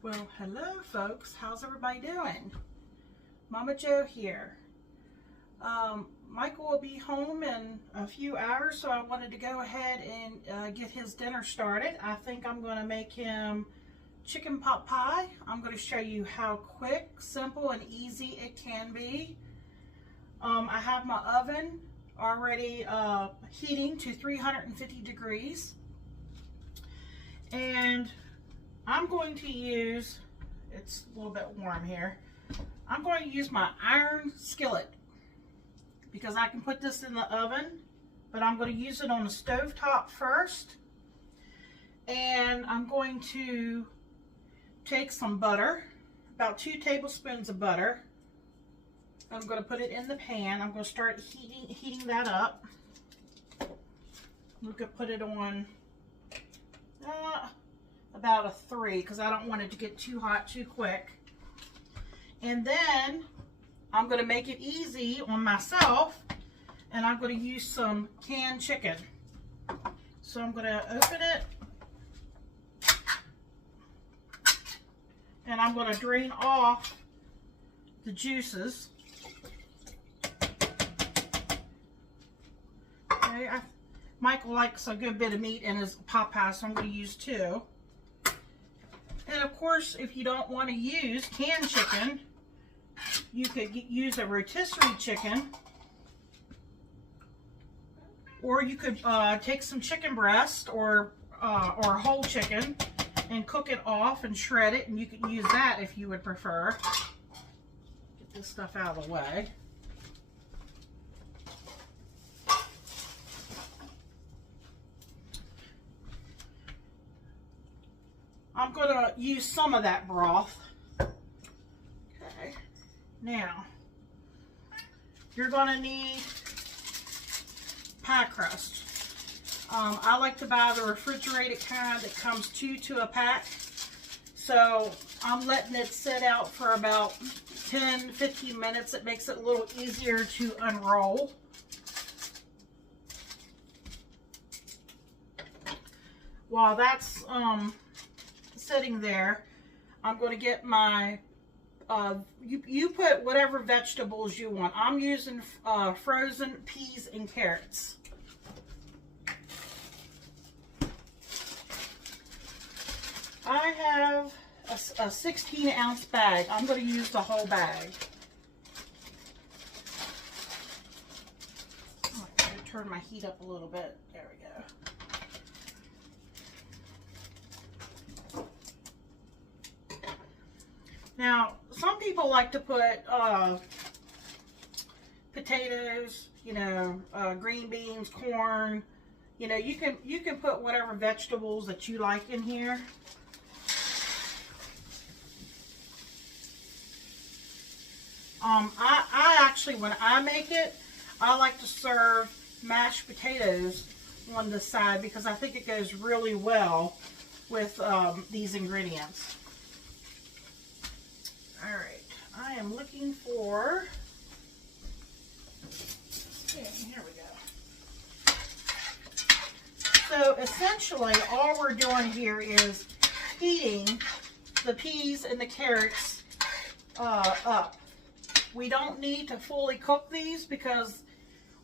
Well, hello folks. How's everybody doing? Mama Joe here. Michael will be home in a few hours, so I wanted to go ahead and get his dinner started. I think I'm going to make him chicken pot pie. I'm going to show you how quick, simple, and easy it can be. I have my oven already heating to 350 degrees. And I'm going to use, it's a little bit warm here, I'm going to use my iron skillet because I can put this in the oven, but I'm going to use it on the stove top first. And I'm going to take some butter, about 2 tablespoons of butter. I'm going to put it in the pan. I'm going to start heating that up. We could put it on about a 3 because I don't want it to get too hot too quick. And then I'm going to make it easy on myself, and I'm going to use some canned chicken. So I'm going to open it, and I'm going to drain off the juices. Okay, Michael likes a good bit of meat in his pot pie, so I'm going to use 2. And of course, if you don't want to use canned chicken, you could use a rotisserie chicken, or you could take some chicken breast or whole chicken and cook it off and shred it, and you could use that if you would prefer. Get this stuff out of the way. I'm going to use some of that broth. Okay. Now, you're going to need pie crust. I like to buy the refrigerated kind that comes 2 to a pack. So I'm letting it sit out for about 10-15 minutes. It makes it a little easier to unroll. While that's sitting there, I'm going to get my you put whatever vegetables you want. I'm using frozen peas and carrots. I have a 16-ounce bag. I'm going to use the whole bag. I'm going to turn my heat up a little bit. There we go. Now, some people like to put potatoes, green beans, corn. You can put whatever vegetables that you like in here. I actually, when I make it, I like to serve mashed potatoes on the side because I think it goes really well with these ingredients. All right, I am looking for, here we go. So essentially all we're doing here is heating the peas and the carrots up. We don't need to fully cook these because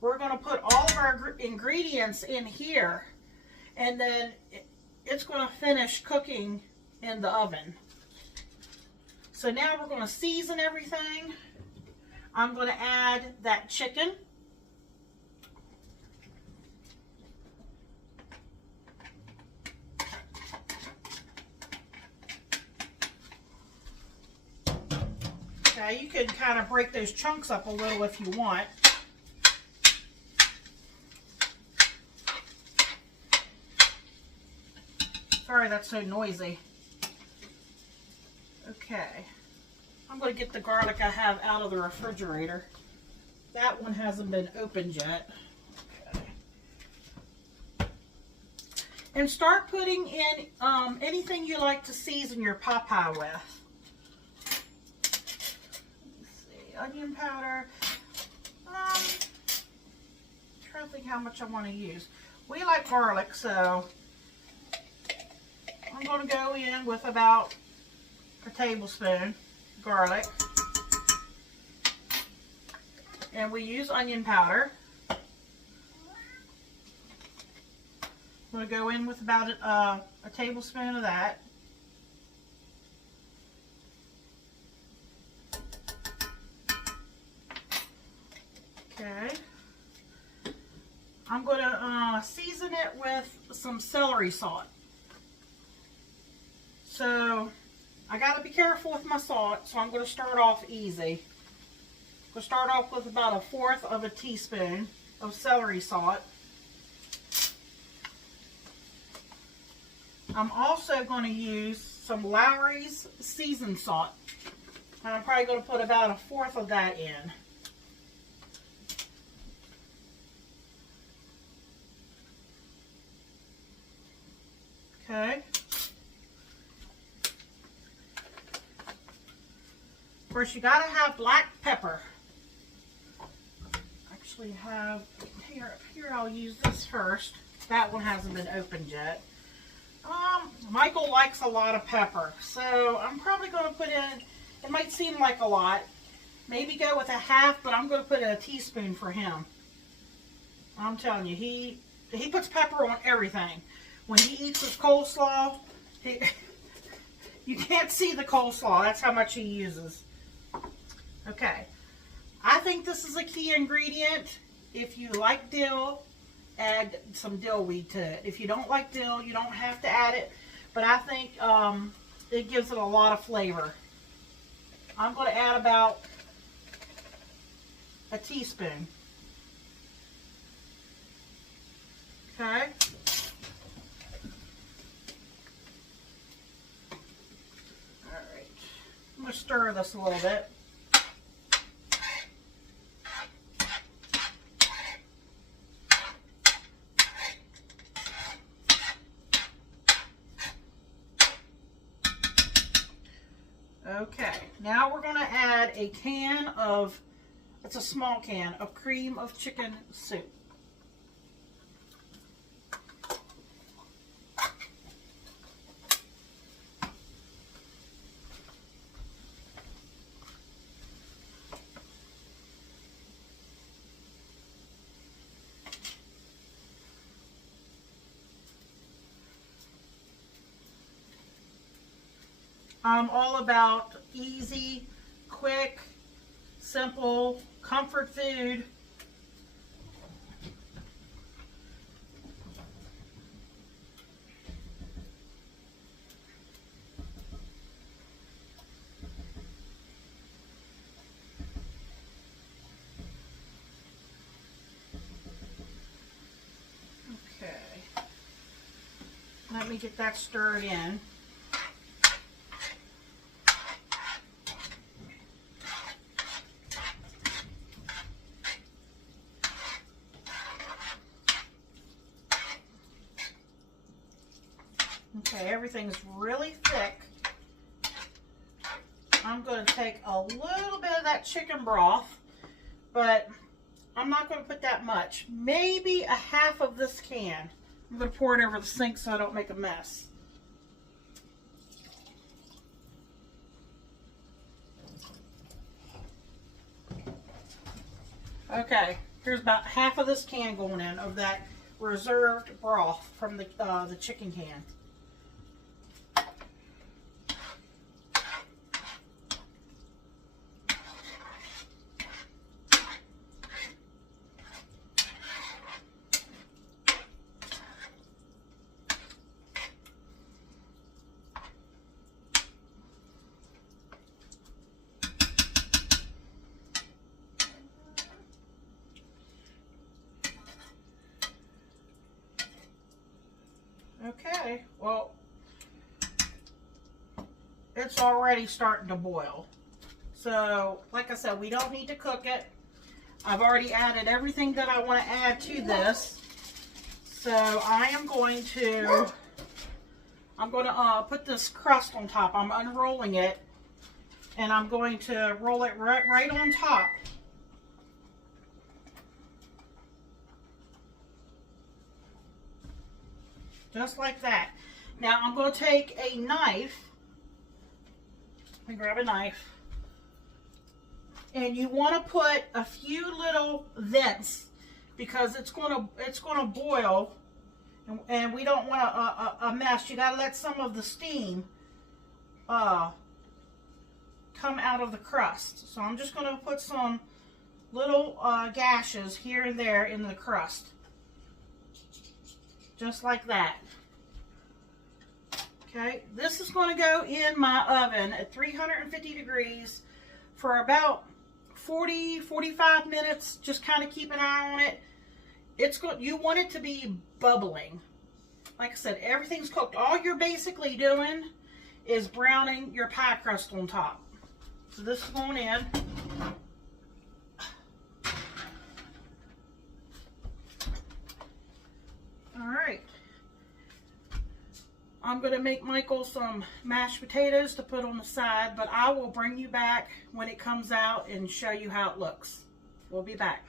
we're going to put all of our ingredients in here, and then it's going to finish cooking in the oven. So now we're going to season everything. I'm going to add that chicken. Okay, you can kind of break those chunks up a little if you want. Sorry, that's so noisy. Okay, I'm going to get the garlic I have out of the refrigerator. That one hasn't been opened yet. Okay. And start putting in anything you like to season your pot pie with. Let's see, onion powder. Trying to think how much I want to use. We like garlic, so I'm going to go in with about a tablespoon garlic. And we use onion powder. I'm going to go in with about a tablespoon of that. Okay. I'm going to season it with some celery salt. So I got to be careful with my salt, so I'm going to start off easy. We'll start off with about 1/4 of a teaspoon of celery salt. I'm also going to use some Lowry's seasoned salt. And I'm probably going to put about 1/4 of that in. Okay. Of course, you gotta have black pepper. Actually have here I'll use this first. That one hasn't been opened yet. Michael likes a lot of pepper, so I'm probably gonna put in, it might seem like a lot, maybe go with 1/2, but I'm gonna put in a teaspoon for him. I'm telling you, he puts pepper on everything. When he eats his coleslaw, you can't see the coleslaw. That's how much he uses. Okay. I think this is a key ingredient. If you like dill, add some dill weed to it. If you don't like dill, you don't have to add it. But I think it gives it a lot of flavor. I'm going to add about a teaspoon. Okay. I'm going to stir this a little bit. Okay, now we're going to add a can of, it's a small can, of cream of chicken soup. I'm all about easy, quick, simple, comfort food. Okay. Let me get that stirred in. Okay, everything's really thick. I'm going to take a little bit of that chicken broth, but I'm not going to put that much. Maybe 1/2 of this can. I'm going to pour it over the sink so I don't make a mess. Okay, here's about 1/2 of this can going in of that reserved broth from the chicken can. Okay, well, it's already starting to boil. So, like I said, we don't need to cook it. I've already added everything that I want to add to this. So, I'm going to put this crust on top. I'm unrolling it, and I'm going to roll it right on top. Just like that. Now I'm going to take a knife and grab a knife. And you want to put a few little vents because it's gonna boil, and we don't want a mess. You gotta let some of the steam come out of the crust. So I'm just gonna put some little gashes here and there in the crust, just like that. Okay, this is going to go in my oven at 350 degrees for about 40-45 minutes. Just kind of keep an eye on it. You want it to be bubbling. Like I said, everything's cooked. All you're basically doing is browning your pie crust on top. So this is going in. All right. I'm going to make Michael some mashed potatoes to put on the side, but I will bring you back when it comes out and show you how it looks. We'll be back.